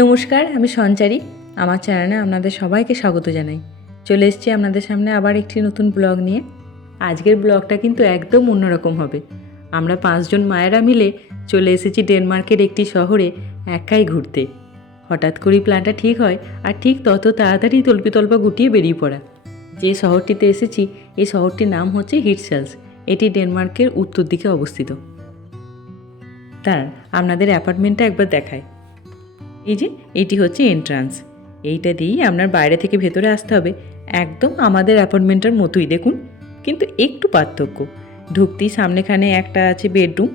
নমস্কার, আমি সঞ্চারী। আমার চ্যানেলে আপনাদের সবাইকে স্বাগত জানাই। চলে এসেছি আপনাদের সামনে আবার একটি নতুন ব্লগ নিয়ে। আজকের ব্লগটা কিন্তু একদম অন্যরকম হবে। আমরা 5 জন মায়েরা মিলে চলে এসেছি ডেনমার্কের একটি শহরে একাই ঘুরতে। হঠাৎ করেই প্ল্যানটা ঠিক হয়, আর ঠিক তত তাড়াতাড়ি তল্পিতল্পা গুটিয়ে বেরিয়ে পড়া। যে শহরটিতে এসেছি, এই শহরটির নাম হচ্ছে হিটসালস। এটি ডেনমার্কের উত্তর দিকে অবস্থিত। দাঁড়ান, আপনাদের অ্যাপার্টমেন্টটা একবার দেখায়। এই যে এটি হচ্ছে এন্ট্রান্স। এইটা দিয়েই আপনার বাইরে থেকে ভেতরে আসতে হবে। একদম আমাদের অ্যাপার্টমেন্টের মতোই দেখুন, কিন্তু একটু পার্থক্য। ঢুকতেই সামনেখানে একটা আছে বেডরুম,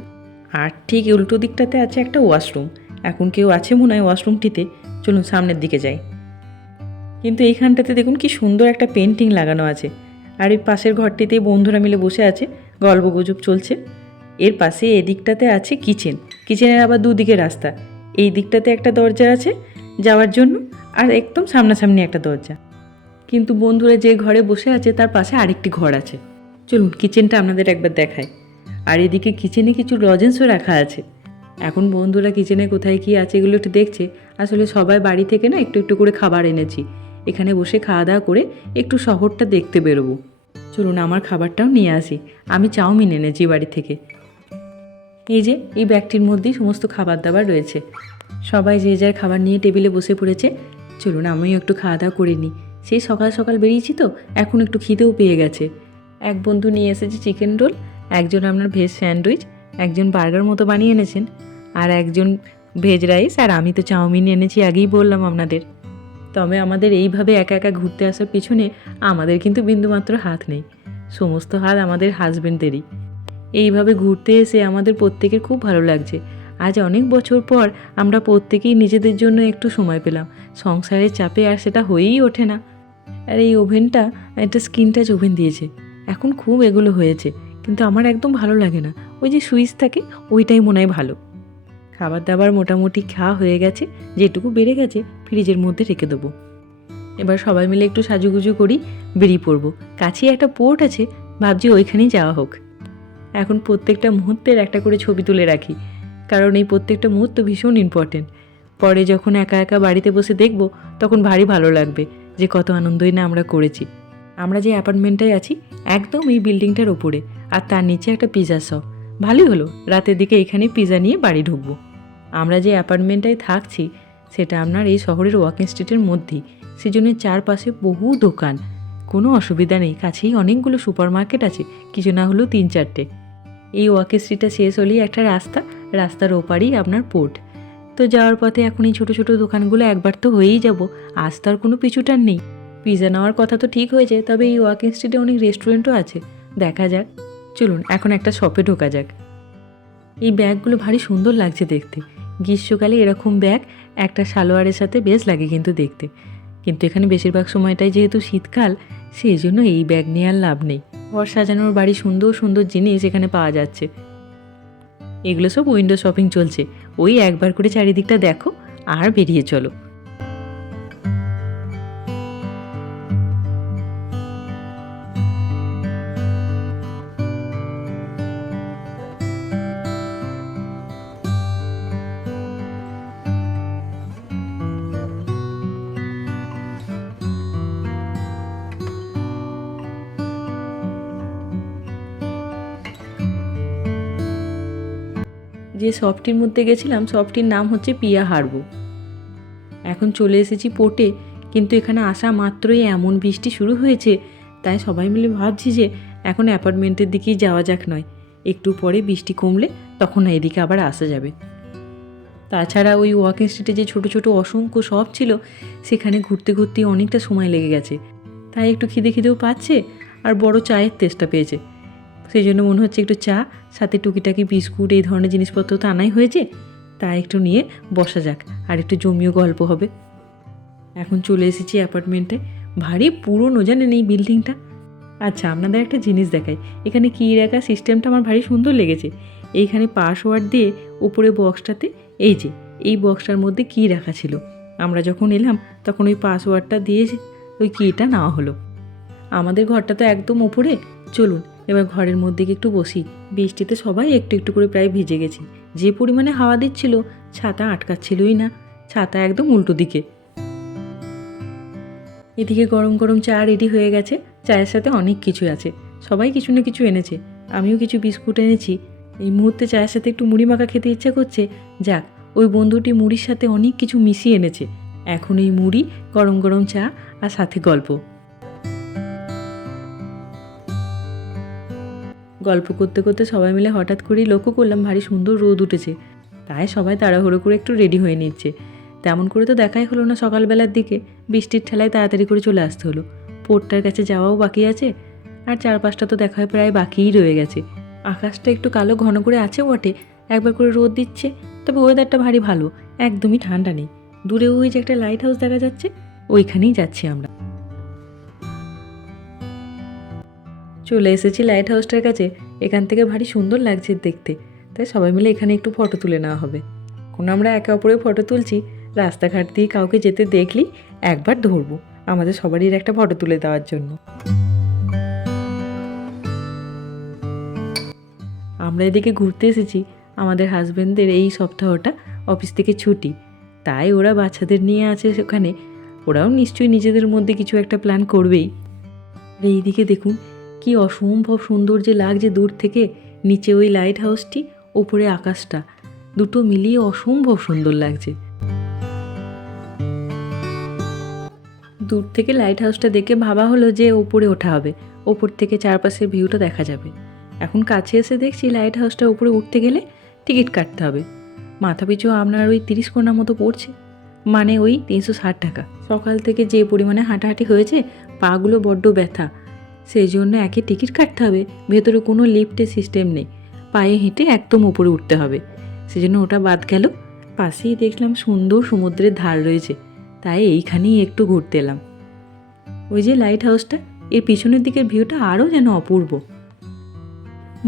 আর ঠিক উল্টো দিকটাতে আছে একটা ওয়াশরুম। এখন কেউ আছে মনে হয় ওয়াশরুমটিতে। চলুন সামনের দিকে যাই। কিন্তু এইখানটাতে দেখুন কি সুন্দর একটা পেন্টিং লাগানো আছে। আর এই পাশের ঘরটিতে বন্ধুরা মিলে বসে আছে, গল্পগুজব চলছে। এর পাশে এদিকটাতে আছে কিচেন। কিচেনের আবার দুদিকে রাস্তা। এই দিকটাতে একটা দরজা আছে যাওয়ার জন্য, আর একদম সামনাসামনি একটা দরজা। কিন্তু বন্ধুরা যে ঘরে বসে আছে তার পাশে আরেকটি ঘর আছে। চলুন কিচেনটা আপনাদের একবার দেখায়। আর এদিকে কিচেনে কিছু লজেন্সও রাখা আছে। এখন বন্ধুরা কিচেনে কোথায় কী আছে এগুলো একটু দেখছে। আসলে সবাই বাড়ি থেকে না একটু একটু করে খাবার এনেছি। এখানে বসে খাওয়া দাওয়া করে একটু শহরটা দেখতে বেরোবো। চলুন আমার খাবারটাও নিয়ে আসি। আমি চাউমিন এনেছি বাড়ি থেকে। এই যে এই ব্যাগটির মধ্যেই সমস্ত খাবার দাবার রয়েছে। সবাই যে যার খাবার নিয়ে টেবিলে বসে পড়েছে। চলুন আমিও একটু খাওয়া দাওয়া করে নিই। সেই সকাল সকাল বেরিয়েছি তো, এখন একটু খিদেও পেয়ে গেছে। এক বন্ধু নিয়ে এসেছে চিকেন রোল, একজন আপনার ভেজ স্যান্ডউইচ, একজন বার্গার মতো বানিয়ে এনেছেন, আর একজন ভেজ রাইস, আর আমি তো চাউমিন এনেছি, আগেই বললাম আপনাদের। তবে আমাদের এইভাবে একা একা ঘুরতে আসার পিছনে আমাদের কিন্তু বিন্দুমাত্র হাত নেই। সমস্ত হাত আমাদের হাজবেন্ডদেরই। এইভাবে ঘুরতে এসে আমাদের প্রত্যেকের খুব ভালো লাগছে। আজ অনেক বছর পর আমরা প্রত্যেকেই নিজেদের জন্য একটু সময় পেলাম। সংসারের চাপে আর সেটা হয়েই ওঠে না। আর এই ওভেনটা একটা স্ক্রিন টাচ ওভেন দিয়েছে। এখন খুব এগুলো হয়েছে, কিন্তু আমার একদম ভালো লাগে না। ওই যে সুইচ থাকে, ওইটাই মনে হয় ভালো। খাবার দাবার মোটামুটি খাওয়া হয়ে গেছে। যেটুকু বেড়ে গেছে ফ্রিজের মধ্যে রেখে দেবো। এবার সবাই মিলে একটু সাজুগুজু করি, বেরিয়ে পড়বো। কাছেই একটা পোর্ট আছে, ভাবছি ওইখানেই যাওয়া হোক। এখন প্রত্যেকটা মুহূর্তের একটা করে ছবি তুলে রাখি, কারণ এই প্রত্যেকটা মুহূর্ত ভীষণ ইম্পর্টেন্ট। পরে যখন একা একা বাড়িতে বসে দেখব, তখন ভারী ভালো লাগবে যে কত আনন্দই না আমরা করেছি। আমরা যে অ্যাপার্টমেন্টটায় আছি একদম এই বিল্ডিংটার ওপরে, আর তার নিচে একটা পিৎজা শপ। ভালোই হলো, রাতের দিকে এখানে পিৎজা নিয়ে বাড়ি ঢুকবো। আমরা যে অ্যাপার্টমেন্টটায় থাকছি সেটা আপনার এই শহরের ওয়াকিং স্ট্রিটের মধ্যেই, সেজন্য চারপাশে বহু দোকান। কোনো অসুবিধা নেই, কাছেই অনেকগুলো সুপার মার্কেট আছে, কিছু না হলেও 3-4টে। এই ওয়াকিং স্ট্রিটটা শেষ হলেই একটা রাস্তা, রাস্তার ওপারেই আপনার পোর্ট। তো যাওয়ার পথে এখন এই ছোটো ছোটো দোকানগুলো একবার তো হয়েই যাব। আজ তার কোনো পিছুটান নেই। পিৎজা নেওয়ার কথা তো ঠিক হয়েছে, তবে এই ওয়াকিং স্ট্রিটে অনেক রেস্টুরেন্টও আছে, দেখা যাক। চলুন এখন একটা শপে ঢোকা যাক। এই ব্যাগগুলো ভারী সুন্দর লাগছে দেখতে। গ্রীষ্মকালে এরকম ব্যাগ একটা সালোয়ারের সাথে বেশ লাগে কিন্তু দেখতে। কিন্তু এখানে বেশিরভাগ সময়টাই যেহেতু শীতকাল, সেই জন্য এই ব্যাগ নিয়ে আর লাভ নেই। ঘর সাজানোর বাড়ি সুন্দর সুন্দর জিনিস এখানে পাওয়া যাচ্ছে। এগুলো সব উইন্ডো শপিং চলছে। ওই একবার করে চারিদিকটা দেখো আর বেরিয়ে চলো। যে শপটির মধ্যে গেছিলাম, শপটির নাম হচ্ছে পিয়া হারবো। এখন চলে এসেছি পোর্টে, কিন্তু এখানে আসা মাত্রই এমন বৃষ্টি শুরু হয়েছে, তাই সবাই মিলে ভাবছি যে এখন অ্যাপার্টমেন্টের দিকেই যাওয়া যাক, নয় একটু পরে বৃষ্টি কমলে তখন এদিকে আবার আসা যাবে। তাছাড়া ওই ওয়াকিং স্ট্রিটে যে ছোটো ছোটো অসংখ্য শপ ছিল, সেখানে ঘুরতে ঘুরতে অনেকটা সময় লেগে গেছে। তাই একটু খিদেও পাচ্ছে, আর বড় চায়ের তেষ্টা পেয়েছে। সেই জন্য মনে হচ্ছে একটু চা, সাথে টুকিটাকি বিস্কুট, এই ধরনের জিনিসপত্র তো আনাই হয়েছে, তাই একটু নিয়ে বসা যাক, আর একটু জমিও গল্প হবে। এখন চলে এসেছি অ্যাপার্টমেন্টে। ভারী পুরনো জানেন এই বিল্ডিংটা। আচ্ছা আপনাদের একটা জিনিস দেখাই, এখানে কী রাখা সিস্টেমটা আমার ভারী সুন্দর লেগেছে। এইখানে পাসওয়ার্ড দিয়ে উপরে বক্সটাতে, এই যে এই বক্সটার মধ্যে কী রাখা ছিল, আমরা যখন এলাম তখন ওই পাসওয়ার্ডটা দিয়ে ওই কীটা নেওয়া হলো। আমাদের ঘরটা তো একদম উপরে। চলুন এবার ঘরের মধ্যে একটু বসি। বৃষ্টিতে সবাই একটু একটু করে প্রায় ভিজে গেছি। যে পরিমাণে হাওয়া দিচ্ছিল, ছাতা আটকাচ্ছিলই না। ছাতা একদম উল্টো দিকে। এদিকে গরম গরম চা রেডি হয়ে গেছে। চায়ের সাথে অনেক কিছু আছে, সবাই কিছু না কিছু এনেছে। আমিও কিছু বিস্কুট এনেছি। এই মুহূর্তে চায়ের সাথে একটু মুড়ি মাখা খেতে ইচ্ছা করছে। যাক, ওই বন্ধুটি মুড়ির সাথে অনেক কিছু মিশিয়ে এনেছে। এখন এই মুড়ি, গরম গরম চা আর সাথে গল্প করতে করতে সবাই মিলে হঠাৎ করেই লক্ষ্য করলাম ভারী সুন্দর রোদ উঠেছে। তাই সবাই তাড়াহুড়ো করে একটু রেডি হয়ে নিচ্ছে। তেমন করে তো দেখাই হলো না সকালবেলার দিকে, বৃষ্টির ঠেলায় তাড়াতাড়ি করে চলে আসতে হলো। পোর্টটার কাছে যাওয়াও বাকি আছে, আর 4-5টা তো দেখা হয় প্রায় বাকিই রয়ে গেছে। আকাশটা একটু কালো ঘন করে আছে বটে, একবার করে রোদ দিচ্ছে, তবে ওয়েদারটা ভারী ভালো, একদমই ঠান্ডা নেই। দূরে ওই যে একটা লাইট হাউস দেখা যাচ্ছে, ওইখানেই যাচ্ছি আমরা। চলে এসেছি লাইট হাউসটার কাছে। এখান থেকে ভারী সুন্দর লাগছে দেখতে, তাই সবাই মিলে এখানে একটু ফটো তুলে নেওয়া হবে। এখন আমরা একে অপরের ফটো তুলছি। রাস্তাঘাট দিয়ে কাউকে যেতে দেখলি একবার ধরবো, আমাদের সবারই একটা ফটো তুলে দেওয়ার জন্য। আমরা এদিকে ঘুরতে এসেছি। আমাদের হাজব্যান্ডদের এই সপ্তাহটা অফিস থেকে ছুটি, তাই ওরা বাচ্চাদের নিয়ে আছে সেখানে। ওরাও নিশ্চয়ই নিজেদের মধ্যে কিছু একটা প্ল্যান করবেই। আর এইদিকে দেখুন কি অসম্ভব সুন্দর যে লাগছে দূর থেকে। নিচে ওই লাইট হাউসটি, ওপরে আকাশটা, দুটো মিলিয়ে অসম্ভব সুন্দর লাগছে। দূর থেকে লাইট হাউসটা দেখে ভাবা হলো যে ওপরে ওঠা হবে, ওপর থেকে চারপাশের ভিউটা দেখা যাবে। এখন কাছে এসে দেখছি লাইট হাউসটা উপরে উঠতে গেলে টিকিট কাটতে হবে। মাথা পিছু আপনার ওই 30 কোনা মতো পড়ছে, মানে ওই 360 টাকা। সকাল থেকে যে পরিমাণে হাঁটাহাঁটি হয়েছে, পাগুলো বড্ড ব্যথা, সেই জন্য একে টিকিট কাটতে হবে। ভেতরে কোনো লিফটের সিস্টেম নেই, পায়ে হেঁটে একদম উপরে উঠতে হবে, সেজন্য ওটা বাদ গেল। পাশেই দেখলাম সুন্দর সমুদ্রের ধার রয়েছে, তাই এইখানেই একটু ঘুরতে এলাম। ওই যে লাইট হাউসটা, এর পিছনের দিকের ভিউটা আরও যেন অপূর্ব।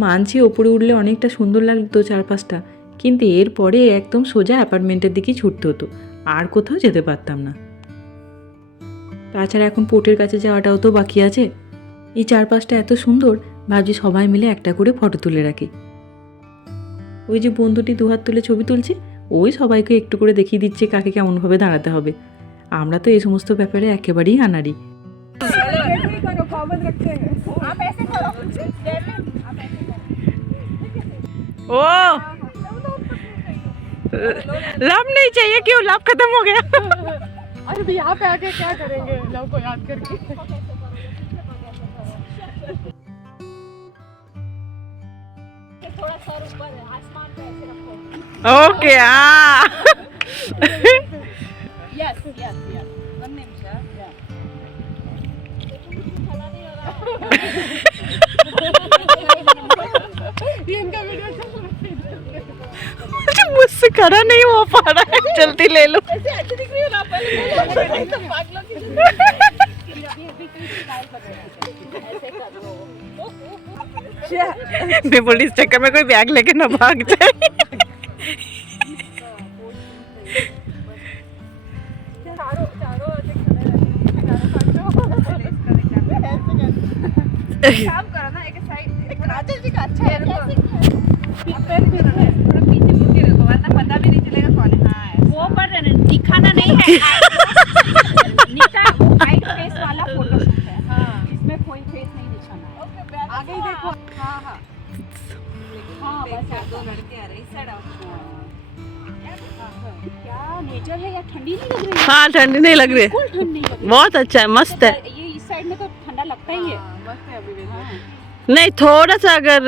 মানছি ওপরে উঠলে অনেকটা সুন্দর লাগতো চারপাশটা, কিন্তু এরপরে একদম সোজা অ্যাপার্টমেন্টের দিকেই ছুটতে হতো, আর কোথাও যেতে পারতাম না। তাছাড়া এখন পোর্টের কাছে যাওয়াটাও তো বাকি আছে। এই চারপাশটা এত সুন্দর, ভাবছি সবাই মিলে একটা করে ফটো তুলে রাখি। ওই যে বন্ধুটি দুহাত তুলে ছবি তুলছে, ওই সবাইকে একটু করে দেখিয়ে দিচ্ছে কাকে কেমনভাবে দাঁড়াতে হবে। আমরা তো এই সমস্ত ব্যাপারে একেবারেই আনাড়ি। ओ लव नहीं चाहिए, क्यों लव खत्म हो गया? अरे भी यहाँ पे आके क्या करेंगे लव को याद करके। थोड़ा सर ऊपर आसमान पे ऐसे रखो। Okay yes yes yes one Nimish या ये इनका वीडियो चल रहा है, मुझसे खड़ा नहीं हो पा रहा है, जल्दी ले लो। ऐसे अच्छी दिख रही हो ना, पहले नहीं तो पागलों की अभी कोई स्टाइल पकड़ ऐसे कर लो। मैं बोली इस चक्कर में कोई बैग लेके ना भाग जाए। काम करो ना, एक साइड राजेश जी का अच्छा है, पैर भी ना थोड़ा पीछे मुड़ के देखो, वरना पता भी नहीं चलेगा कौन है। हाँ वो पर दिखाना नहीं है, नीचा वो वाइट फेस वाला फोटोशूट है। हाँ इसमें कोई फेस नहीं दिखाना है। आगे ही देखो। हाँ हाँ हाँ बस दो लड़के आ रहे इस साइड आओ। क्या नेचर है यार, ठंडी नहीं लग रही? हाँ ठंडी नहीं लग रही, बिल्कुल ठंडी नहीं लग रही, बहुत अच्छा है, मस्त है। ये इस साइड में तो ठंडा लगता ही है। मस्त है अभी भी। नहीं थोड़ा सा अगर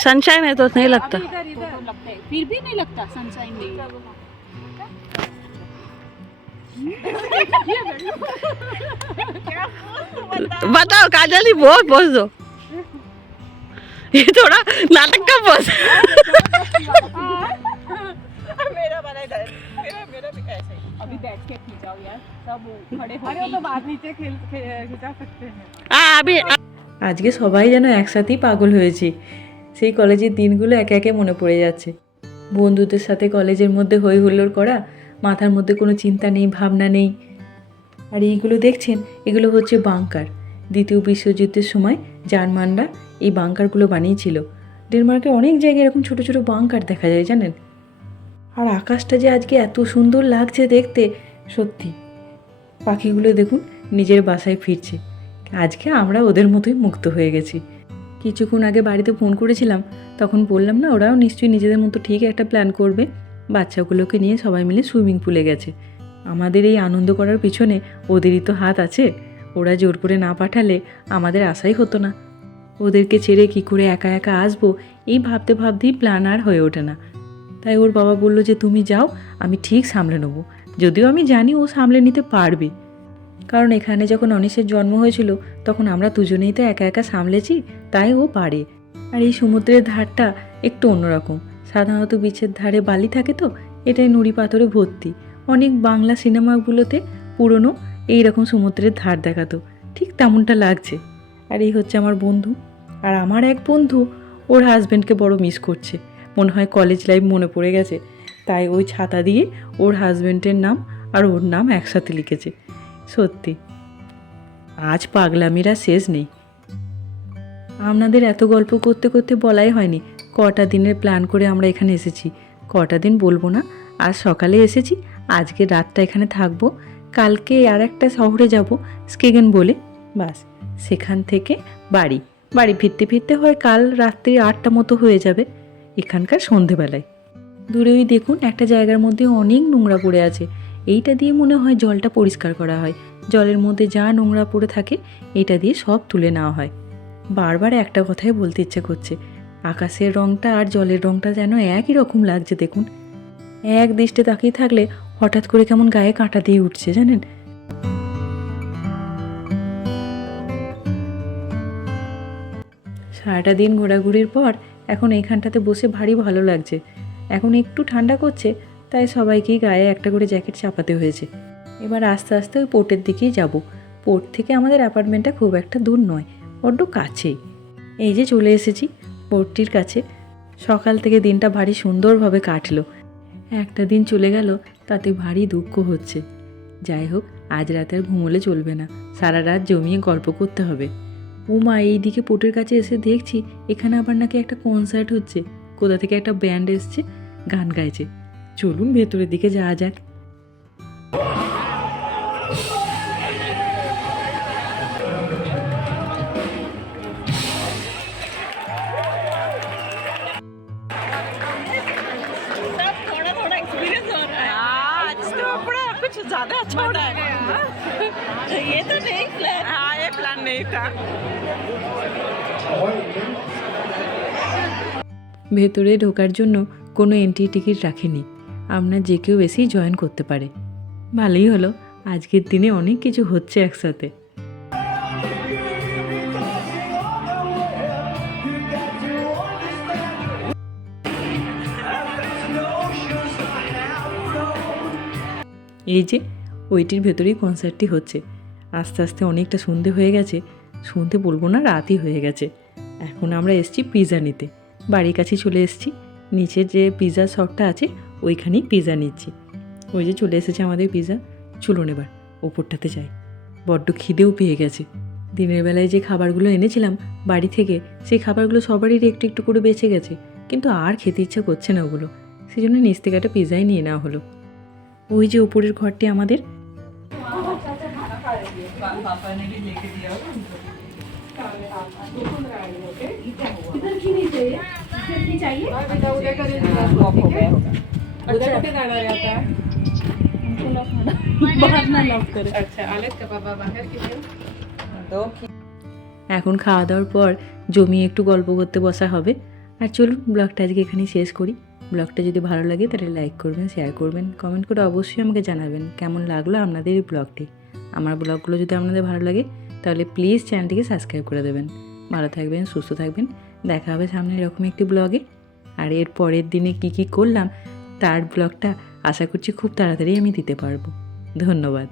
सनशाइन है तो नहीं लगता। इधर इधर लगता है, फिर भी नहीं लगता सनशाइन नहीं। बताओ काजल जी, बहुत बोल दो, ये थोड़ा नाटक का बोल। मेरा वाला इधर, मेरा भी ऐसे ही। अभी बैठ के खींचाओ यार, सब खड़े हो। अरे वो तो बाद नीचे खिंचा सकते हैं। अभी আজকে সবাই যেন একসাথেই পাগল হয়েছি। সেই কলেজের দিনগুলো একে একে মনে পড়ে যাচ্ছে। বন্ধুদের সাথে কলেজের মধ্যে হই হুল্লোড় করা, মাথার মধ্যে কোনো চিন্তা নেই, ভাবনা নেই। আর এইগুলো দেখছেন, এগুলো হচ্ছে বাংকার। দ্বিতীয় বিশ্বযুদ্ধের সময় জার্মানরা এই বাংকারগুলো বানিয়েছিল। ডেনমার্কের অনেক জায়গায় এরকম ছোটো ছোটো বাংকার দেখা যায় জানেন। আর আকাশটা যে আজকে এত সুন্দর লাগছে দেখতে, সত্যি। পাখিগুলো দেখুন নিজের বাসায় ফিরছে। আজকে আমরা ওদের মতোই মুক্ত হয়ে গেছি। কিছুক্ষণ আগে বাড়িতে ফোন করেছিলাম, তখন বললাম না ওরাও নিশ্চয়ই নিজেদের মতো ঠিক একটা প্ল্যান করবে। বাচ্চাগুলোকে নিয়ে সবাই মিলে সুইমিং পুলে গেছে। আমাদের এই আনন্দ করার পিছনে ওদেরই তো হাত আছে। ওরা জোর করে না পাঠালে আমাদের আশাই হতো না। ওদেরকে ছেড়ে কি করে একা একা আসবো এই ভাবতে ভাবতেই প্ল্যান আর হয়ে ওঠে না। তাই ওর বাবা বলল যে তুমি যাও, আমি ঠিক সামলে নেবো। যদিও আমি জানি ও সামলে নিতে পারবে, কারণ এখানে যখন অনিশের জন্ম হয়েছিল তখন আমরা দুজনেই তো একা একা সামলেছি, তাই ও পারে। আর এই সমুদ্রের ধারটা একটু অন্যরকম। সাধারণত বিচের ধারে বালি থাকে, তো এটাই নুড়ি পাথরে ভর্তি। অনেক বাংলা সিনেমাগুলোতে পুরনো এইরকম সমুদ্রের ধার দেখাতো, ঠিক তেমনটা লাগছে। আর এই হচ্ছে আমার বন্ধু। আর আমার এক বন্ধু ওর হাজব্যান্ডকে বড় মিস করছে। মনে হয় কলেজ লাইফ মনে পড়ে গেছে, তাই ওই ছাতা দিয়ে ওর হাজব্যান্ডের নাম আর ওর নাম একসাথে লিখেছে। সত্যি আজ পাগলামিরা শেষ নেই। আপনাদের এত গল্প করতে করতে বলাই হয়নি কটা দিনের প্ল্যান করে আমরা এখানে এসেছি। কটা দিন বলবো না, আজ সকালে এসেছি, আজকে রাতটা এখানে থাকবো, কালকে আর একটা শহরে যাব স্কেগেন বলে, বাস সেখান থেকে বাড়ি ফিরতে ফিরতে হয় কাল রাত্রি 8টা মতো হয়ে যাবে এখানকার সন্ধেবেলায়। দূরে ওই দেখুন একটা জায়গার মধ্যে অনেক নোংরা পড়ে আছে। এইটা দিয়ে মনে হয় জলটা পরিষ্কার করা হয়। জলের মধ্যে যা নোংরা পড়ে থাকে এটা দিয়ে সব তুলে নেওয়া হয়। বারবার একটা কথাই বলতে ইচ্ছে করছে, আকাশের রঙটা আর জলের রঙটা যেন একই রকম লাগছে। দেখুন, এক দৃষ্টে তাকিয়ে থাকলে হঠাৎ করে কেমন গায়ে কাঁটা দিয়ে উঠছে জানেন। সারাটা দিন ঘোরাঘুরির পর এখন এইখানটাতে বসে ভারী ভালো লাগছে। এখন একটু ঠান্ডা করছে, তাই সবাইকেই গায়ে একটা করে জ্যাকেট চাপাতে হয়েছে। এবার আস্তে আস্তে ওই পোর্টের দিকেই যাব। পোর্ট থেকে আমাদের অ্যাপার্টমেন্টটা খুব একটা দূর নয়, বড্ড কাছেই। এই যে চলে এসেছি পোর্টটির কাছে। সকাল থেকে দিনটা ভারী সুন্দরভাবে কাটলো। একটা দিন চলে গেল, তাতে ভারী দুঃখ হচ্ছে। যাই হোক, আজ রাতে আর ঘুমোলে চলবে না, সারা রাত জমিয়ে গল্প করতে হবে। মা এইদিকে পোর্টের কাছে এসে দেখছি এখানে আবার নাকি একটা কনসার্ট হচ্ছে। কোথা থেকে একটা ব্যান্ড এসছে, গান গাইছে। চলুন ভেতরের দিকে যাওয়া যাক। थोड़ा थोड़ा एक्सपीरियंस हो रहा है आज तो बड़ा कुछ ज्यादा अच्छा हो रहा है। ये तो नहीं प्लान, हाँ ये प्लान नहीं था। ভেতরে ঢোকার জন্য কোনো এন্ট্রি টিকিট রাখেনি, আপনার যে কেউ এসেই জয়েন করতে পারে। ভালোই হলো, আজকের দিনে অনেক কিছু হচ্ছে একসাথে। এই যে ওইটির ভেতরেই কনসার্টটি হচ্ছে। আস্তে আস্তে অনেকটা সন্ধে হয়ে গেছে, সন্ধে বলবো না, রাতই হয়ে গেছে। এখন আমরা এসছি পিৎজা নিতে। বাড়ির কাছে চলে এসছি, নিচের যে পিৎজা শপটা আছে ওইখানেই পিৎজা নিচ্ছি। ওই যে চলে এসেছে আমাদের পিৎজা। চলুন এবার ওপরটাতে যাই, বড্ড খিদেও পেয়ে গেছে। দিনের বেলায় যে খাবারগুলো এনেছিলাম বাড়ি থেকে, সেই খাবারগুলো সবারই একটু একটু করে বেঁচে গেছে, কিন্তু আর খেতে ইচ্ছা করছে না ওগুলো। সেই জন্য নিচ থেকে একটা পিৎজাই নিয়ে নেওয়া হলো। ওই যে উপরের ঘরটি আমাদের। এখন খাওয়া দাওয়ার পর জমিয়ে একটু গল্প করতে বসা হবে। আর চলুন ব্লগটা আজকে এখানেই শেষ করি। ব্লগটা যদি ভালো লাগে তাহলে লাইক করবেন, শেয়ার করবেন, কমেন্ট করে অবশ্যই আমাকে জানাবেন কেমন লাগলো আপনাদের এই ব্লগটি। আমার ব্লগগুলো যদি আপনাদের ভালো লাগে তাহলে প্লিজ চ্যানেলটিকে সাবস্ক্রাইব করে দেবেন। ভালো থাকবেন, সুস্থ থাকবেন, দেখা হবে সামনে এরকম একটি ব্লগে। আর এর পরের দিনে কি কি করলাম তার ব্লগটা আশা করছি খুব তাড়াতাড়ি আমি দিতে পারবো। ধন্যবাদ।